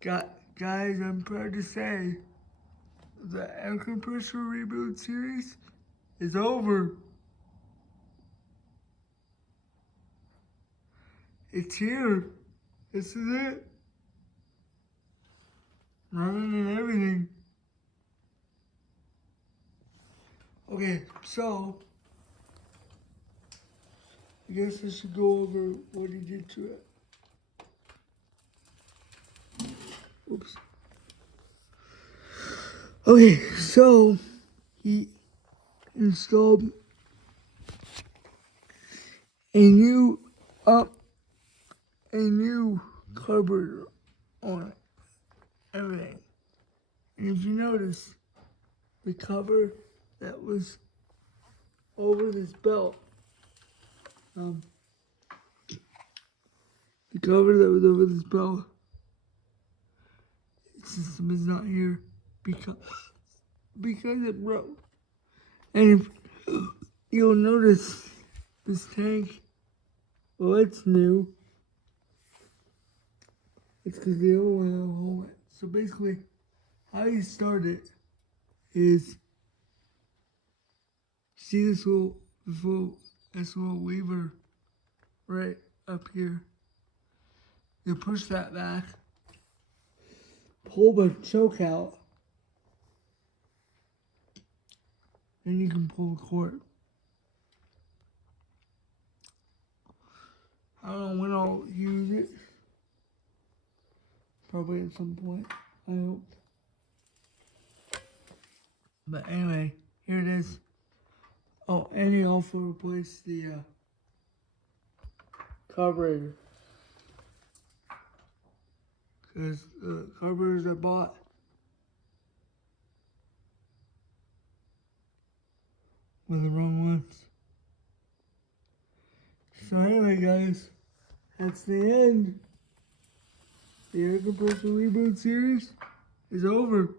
Guys, I'm proud to say the air compressor rebuild series is over. It's here. This is it. Running and everything. Okay, so I guess I should go over what he did to it. Oops. Okay, so he installed a new carburetor on it, everything. And if you notice, the cover that was over this belt, the cover that was over this belt, the system is not here because it broke. And if you'll notice, this tank, well, it's new. It's because the other one had a hole in it. So basically, how you start it is, see this little lever right up here. You push that back, pull the choke out, then you can pull the cord. I don't know when I'll use it. Probably at some point, I hope. But anyway, here it is. Oh, and he also replaced the carburetor. Because the carburetors I bought were the wrong ones. So anyway, guys, that's the end. The air compressor reboot series is over.